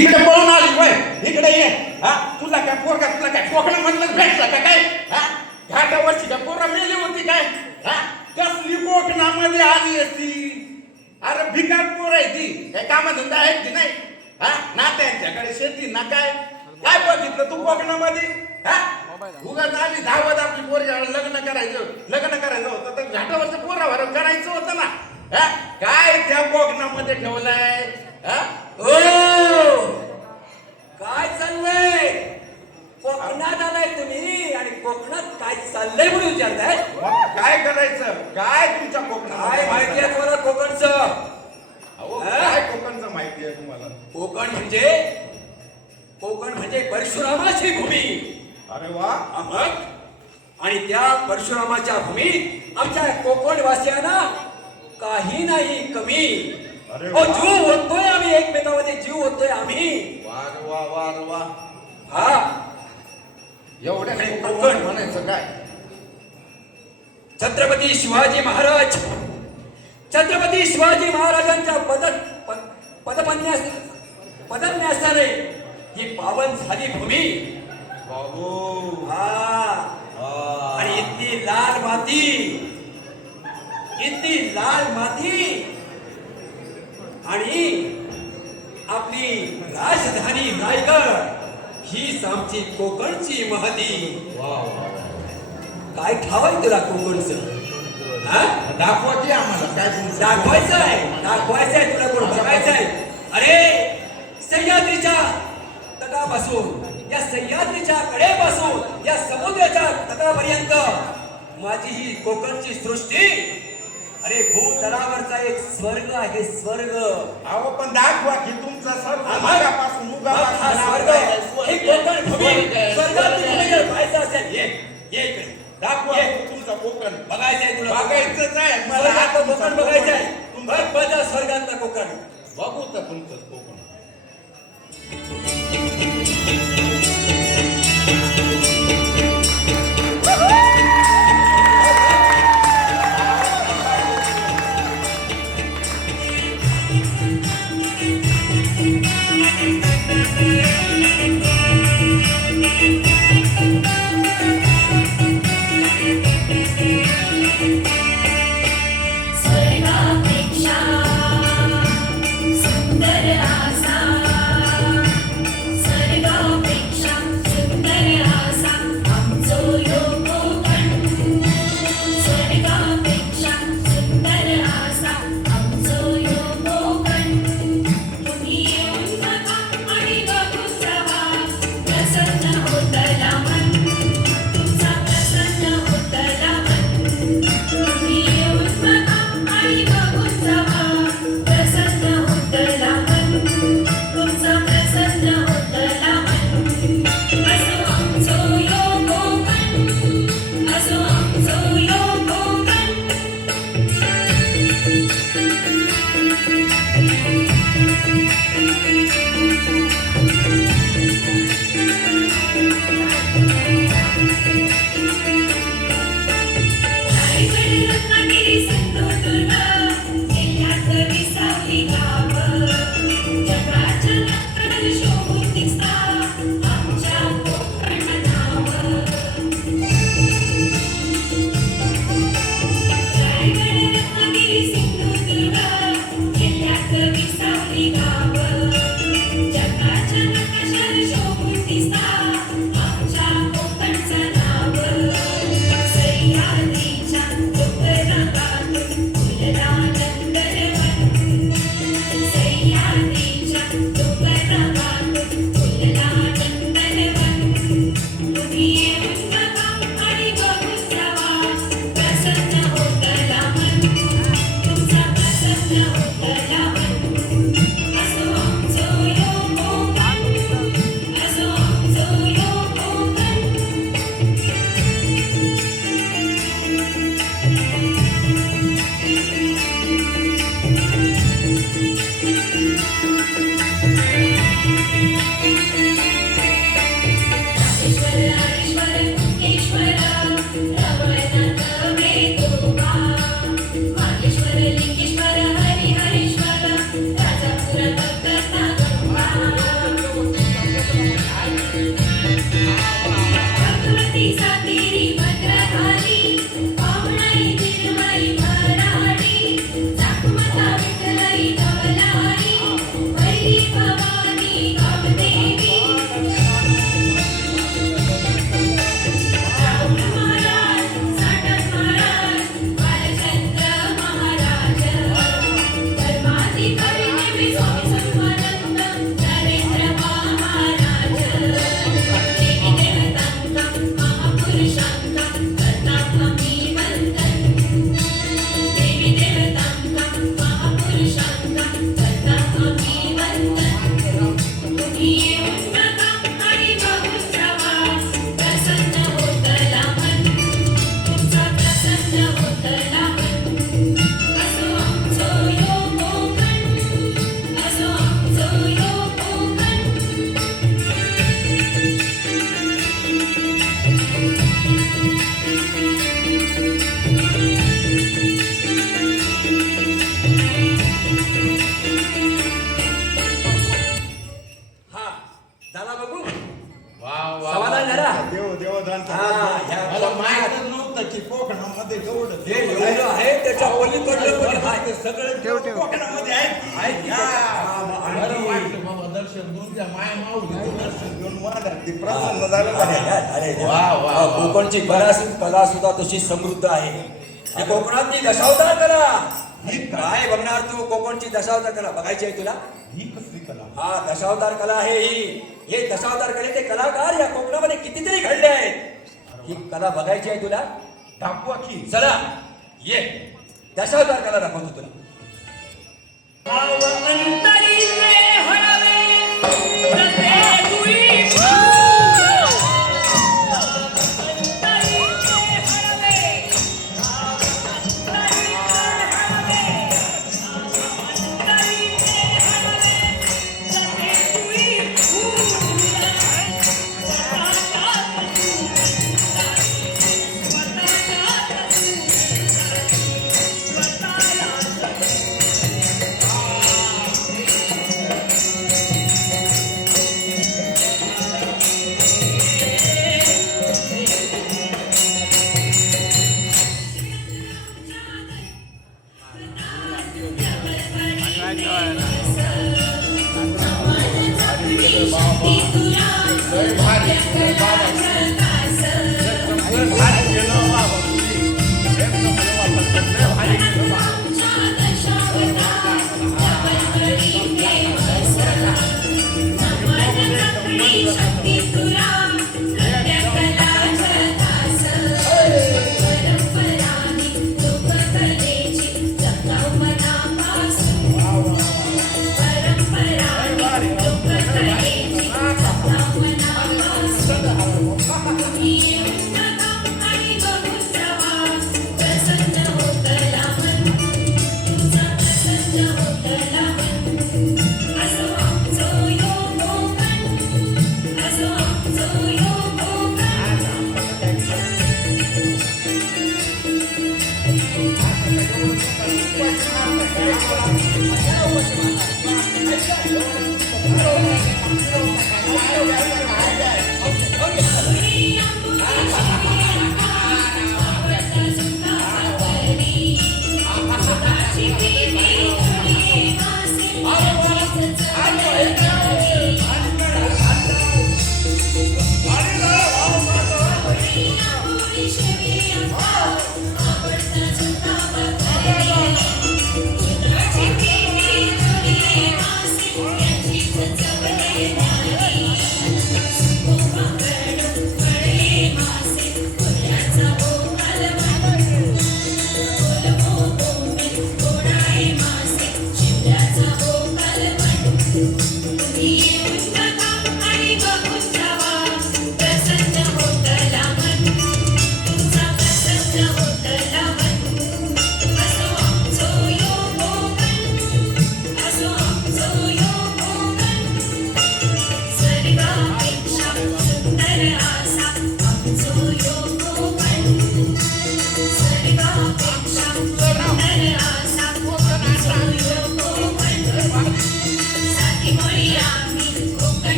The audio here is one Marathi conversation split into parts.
इकडे पळून आली वय इकडे ये. हा? तुला काय पोरगा तुला काय कोकणा म्हणलं भेटला का काय? हा? घाटावरची का पोरा मेली होती काय? हा? कसली कोकणामध्ये आली असती? अरे भिकार पोर आहे ती. काय कामधंदा आहे की नाही? हा? ना त्यांच्याकडे शेती ना काय? काय बघितलं तू कोकणामध्ये हा? उगाच आली धावत आपली पोरगी लग्न करायचं लग्न करायचं होतं तर घाटावरचं पोरावर करायचं होतं ना. हा? काय त्या कोकणामध्ये ठेवलंय? हा ओ काय चाललंय तुम्ही? आणि कोकणात काय चाललंय म्हणून विचारताय? मग काय करायचं? काय तुमच्या कोकणात? काय माहिती आहे तुम्हाला कोकणचं? अहो? काय कोकणचं माहिती आहे तुम्हाला? कोकण म्हणजे कोकण म्हणजे परशुरामाची भूमी. अरे वा. हा मग आणि त्या परशुरामाच्या भूमीत आमच्या कोकण वासियांना काही नाही कमी. अरे वा. जीव ओततोय आम्ही एकमेकांमध्ये जीव ओततोय आम्ही. वा रे वा वा रे वा हा. एवढ्या आणि कोकण कोकण. म्हणायचं काय? छत्रपती शिवाजी महाराज छत्रपती शिवाजी महाराजांच्या पद पदपन्यास पदन्यासाने ही पावन झाली भूमी. बाबू. हा. आणि इतकी लाल माती इतकी लाल माती. आणि आपली राजधानी रायगड हीच आमची कोकणची महती. काय ठावाय तुला कोकणचं? हा? दाखवा की आम्हाला काय दाखवायचं आहे दाखवायचं आहे तुला कोण बघायचं आहे अरे सह्याद्रीच्या तटापासून या सह्याद्रीच्या कडेपासून या समुद्राच्या तटापर्यंत माझी ही कोकणची सृष्टी. अरे भूतलावरचा एक स्वर्ग आहे स्वर्ग. अहो पण दाखवा की तुमचा कोकण भूमी स्वर्ग आहे, स्वर्गातली स्वर्ग भूमी आहे. जर पाहायचं असेल ये ये इकडे. दाखवा. ये. तुमचा कोकण. बघायचं आहे तुला बघायचंच आहे. मला कोकण बघायचं आहे. तुमचा- स्वर्गातलं कोकण. बघू तर तुमचं कोकण. Thank you. तुमच्या माय माऊलीचं दर्शन घेऊन वाड्यात ते प्रसन्न झालं अरे, बघा. अरे, वा, वा, वा. कोकणची कला कला सुद्धा तशी समृद्ध आहे. ही कोकणातली दशावतार कला. ही काय? बघणार तू कोकणची दशावतार कला? बघायची आहे तुला? ही कसली कला? हा दशावतार कला आहे ही. हे दशावतार कलेचे कलाकार या कोकणामध्ये कितीतरी घडले आहेत. ही कला बघायची आहे तुला? दाखवा की. चला ये. दशावतार कला दाखवतो तुला. brasileiro,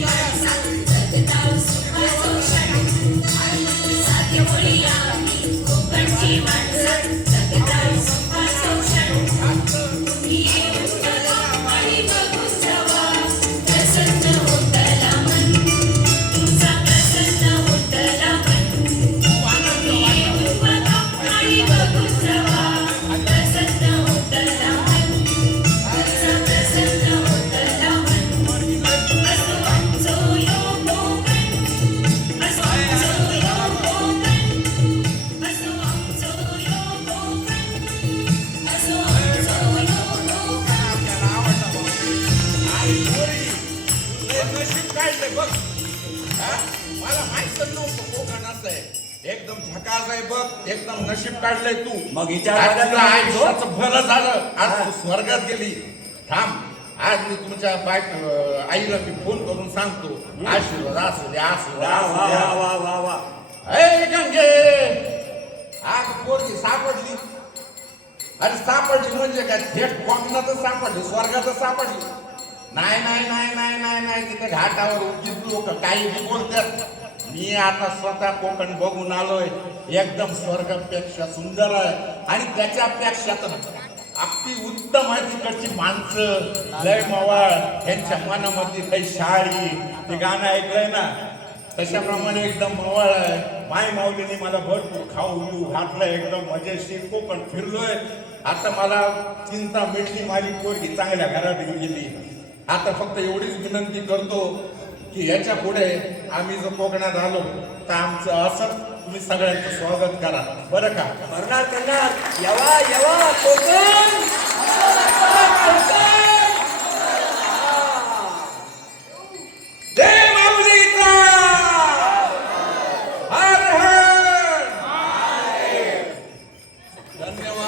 लय बघ? मला माहितच नव्हतं कोकण असं आहे. एकदम झकास आहे बघ. एकदम नशीब काढलंय तू. मग आयुष्याचं भलं झालं. आज. तू स्वर्गात गेली. थांब. आज मी तुमच्या बाय आईला मी फोन करून सांगतो. आशीर्वाद असू द्या वा ए गंगे! आज पोरगी सापडली. अरे सापडली म्हणजे काय? थेट कोकणातच सापडली स्वर्गातच सापडली. नाही नाही नाही नाही नाही नाही तिथे घाटावर उगीच लोक काही बी बोलतात. मी आता स्वतः कोकण बघून आलोय. एकदम स्वर्गापेक्षा सुंदर आहे. आणि त्याच्यापेक्षा तर अगदी उत्तम आहे तिकडची माणसं. लय मवाळ. यांच्या मनामध्ये काही शाळी. ते गाणं ऐकलंय ना? तशाप्रमाणे एकदम मवाळ आहे. माय माऊलीने मला भरपूर खाऊ पिऊ घातलं एकदम मजेशीर कोकण फिरलोय. आता मला चिंता मिटली माझी पोरगी चांगल्या घरात गेली. आता फक्त एवढीच विनंती करतो की याच्यापुढे आम्ही जो कोकणात आलो तर आमचं असंच तुम्ही सगळ्यांचं स्वागत करा. बरं का? करणार करणार यवा यवा कोकण!